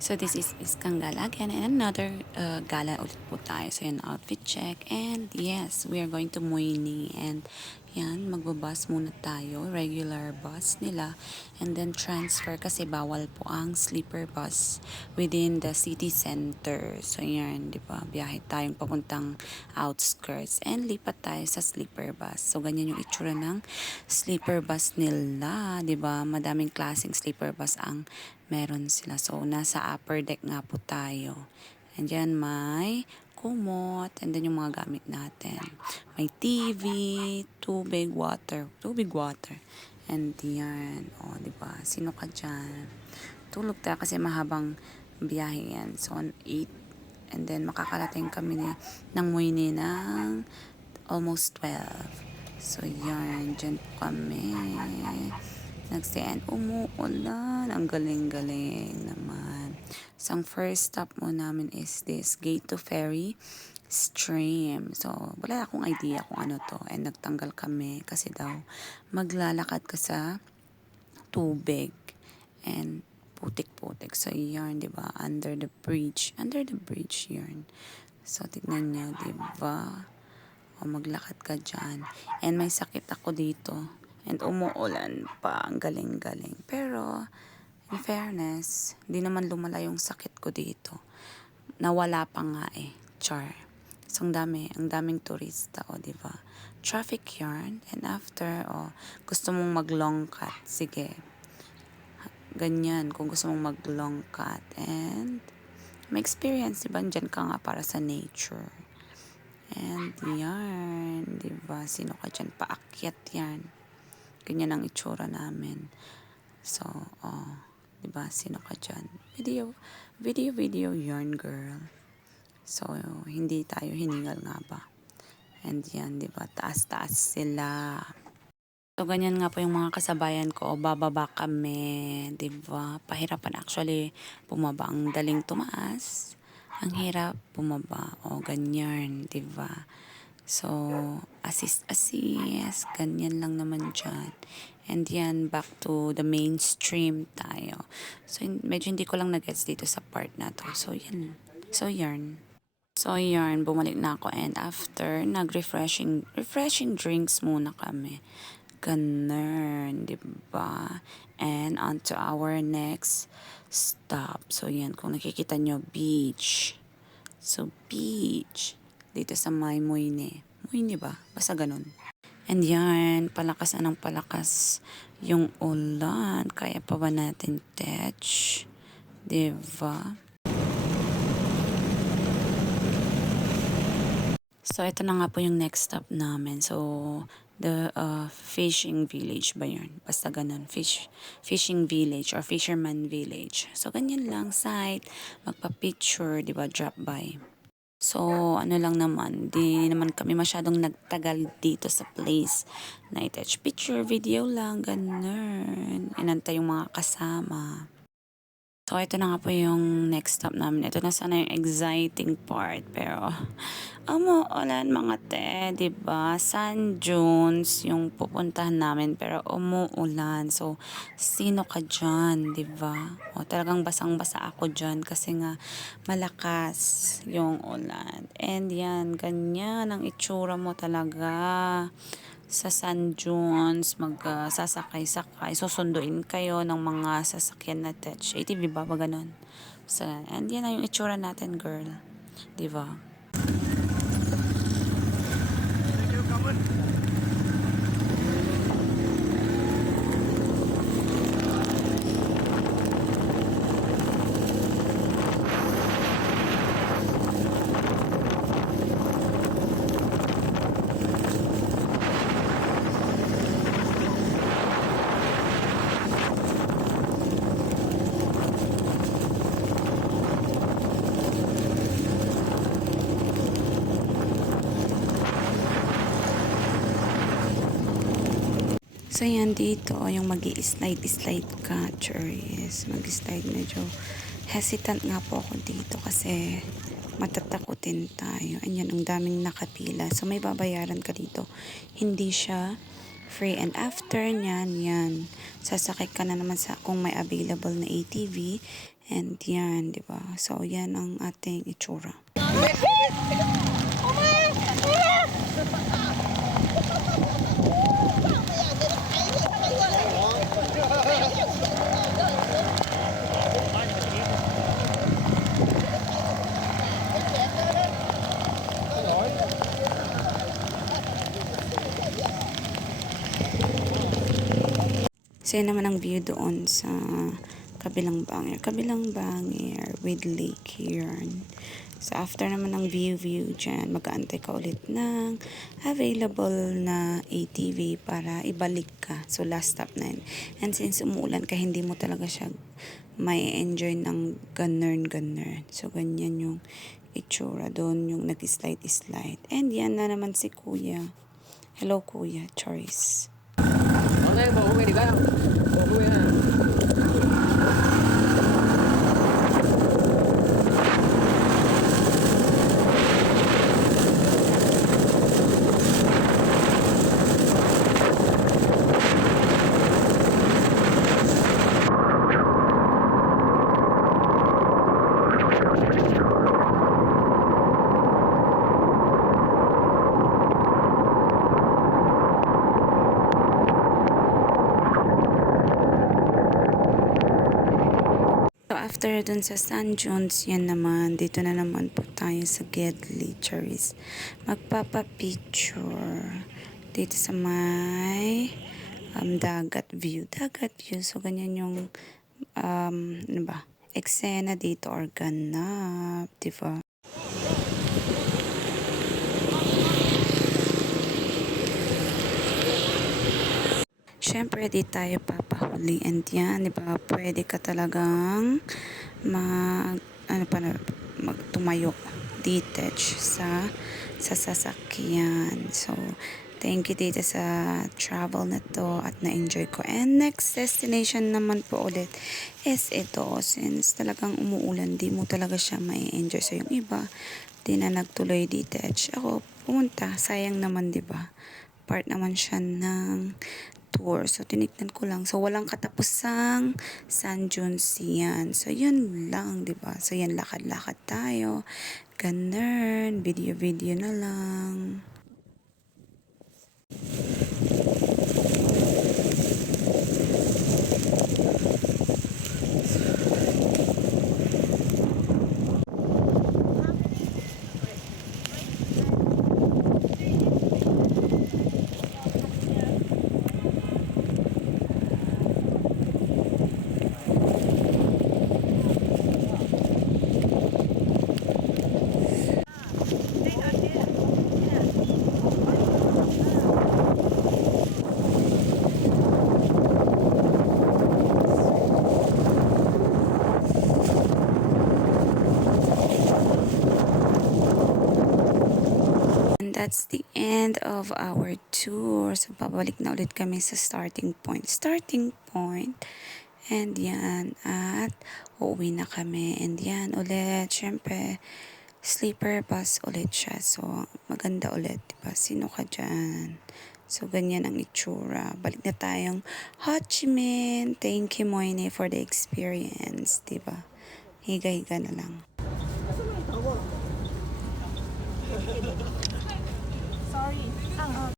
So this is Iskang Gala again and another gala ulit po tayo. So yan, outfit check. And yes, we are going to Moyni. And yan, magbabus muna tayo. Regular bus nila. And then transfer kasi bawal po ang sleeper bus within the city center. So yan, di ba? Biyahe tayong papuntang outskirts. And lipat tayo sa sleeper bus. So ganyan yung itsura ng sleeper bus nila. Di ba? Madaming klaseng sleeper bus ang meron sila. So, nasa upper deck nga po tayo. And dyan may kumot, and then yung mga gamit natin. May TV, tubig, water. Tubig, water. And yan. O, diba? Sino ka dyan? Tulog tayo kasi mahabang biyahe yan. So, on 8. And then, makakarating kami ng Moyni ng almost 12. So, yan. Dyan po kami. Nagstay and umuulan. Ang galing-galing naman. So, ang first stop mo namin is this Gate to Ferry Stream. So, wala akong idea kung ano to. And nagtanggal kami kasi daw maglalakad ka sa tubig. And putik-putik. So, yarn, di ba? Under the bridge. Under the bridge, yarn. So, tignan nyo, di ba? O, maglakad ka dyan. And may sakit ako dito. And umuulan pa. Ang galing-galing. Pero, in fairness, di naman lumala yung sakit ko dito. Nawala pa nga eh. Char. So, ang daming turista, o, di ba? Traffic yarn. And after, gusto mong mag-long cut. Sige. Ganyan, kung gusto mong mag-long cut. And, may experience, diba? Diyan ka nga para sa nature. And, yan. Diba? Sino ka dyan? Paakyat yan. Ganyan ang itsura namin. So, diba? Sino ka dyan? Video yarn, girl. So, hindi tayo hiningal nga ba? And yan, diba? Taas-taas sila. So, ganyan nga po yung mga kasabayan ko. Bababa kami, diba? Pahirapan actually bumaba. Ang daling tumaas. Ang hirap bumaba. O, ganyan, diba? So, assist. Ganyan lang naman dyan. And yan, back to the mainstream tayo. So, medyo hindi ko lang nag-gets dito sa part na to. So, yan. So, yarn. So, yarn, bumalik na ako. And after, refreshing drinks muna kami. Ganun, diba? And on to our next stop. So, yan. Kung nakikita nyo, beach. So, beach. Dito sa may Moyni. Moyni ba? Basta ganun. And yan, palakas na ng palakas yung ulan. Kaya pa ba natin touch? Diba? So, ito na nga po yung next stop namin. So, the fishing village ba yun? Basta ganun. Fishing village or fisherman village. So, ganyan lang. Site, magpa-picture, diba? Drop by. So, ano lang naman, di naman kami masyadong nagtagal dito sa place na i-touch picture, video lang, ganun. Inantay yung mga kasama. So, ito na nga po yung next stop namin. Ito na sana yung exciting part. Pero, umuulan mga te, diba? San Jones yung pupuntahan namin. Pero, umuulan. So, sino ka dyan, diba? O, talagang basang-basa ako dyan kasi nga malakas yung ulan. And yan, ganyan ang itsura mo talaga sa San Jones, magsasakay-sakay, susunduin kayo ng mga sasakyan na touch. ATV ba? Ba ganun? So, and yan na yung itsura natin, girl. Diba? So, yan dito, yung mag-i-slide catcher is mag-slide. Medyo hesitant nga po ako dito kasi matatakutin tayo. Ayan, ang daming nakapila. So, may babayaran ka dito. Hindi siya free. And after nyan, yan, sasakay ka na naman sa kung may available na ATV. And yan, di ba? So, yan ang ating itsura. So, yan naman ang view doon sa kabilang bangir. Kabilang bangir with lake here. So, after naman ng view dyan, mag-aantay ka ulit ng available na ATV para ibalik ka. So, last stop na yun. And since umuulan ka, hindi mo talaga siya may enjoy ng ganern. So, ganyan yung itsura doon, yung nag-slide. And yan na naman si Kuya. Hello, Kuya. Choice. Okay, bawa di ka. Bawa yan. So, after dun sa San Jones, yan naman, dito na naman po tayo sa Gedli Cherries. Magpapapicture dito sa may dagat view. So, ganyan yung, ano ba, eksena dito or ganap, diba? Siyempre, di tayo papahuli. And yan, di ba, pwede ka talagang tumayo, detach sa sasakyan. So, thank you dito sa travel na to at na-enjoy ko. And next destination naman po ulit is ito. Since talagang umuulan, di mo talaga siya mai-enjoy. So, yung iba, di na nagtuloy detach. Ako, pumunta. Sayang naman, di ba? Part naman siya ng tour. So, tinignan ko lang. So, walang katapusang San Jones yan. So, yun lang, di ba? So, yan, lakad-lakad tayo. Ganun. Video na lang. That's the end of our tour. So, babalik na ulit kami sa starting point. And yan. At uuwi na kami. And yan ulit. Siyempre, sleeper bus ulit siya. So, maganda ulit. Diba? Sino ka dyan? So, ganyan ang itsura. Balik na tayong Ho Chi Minh. Thank you, Moine, for the experience. Diba? Higa-higa na lang.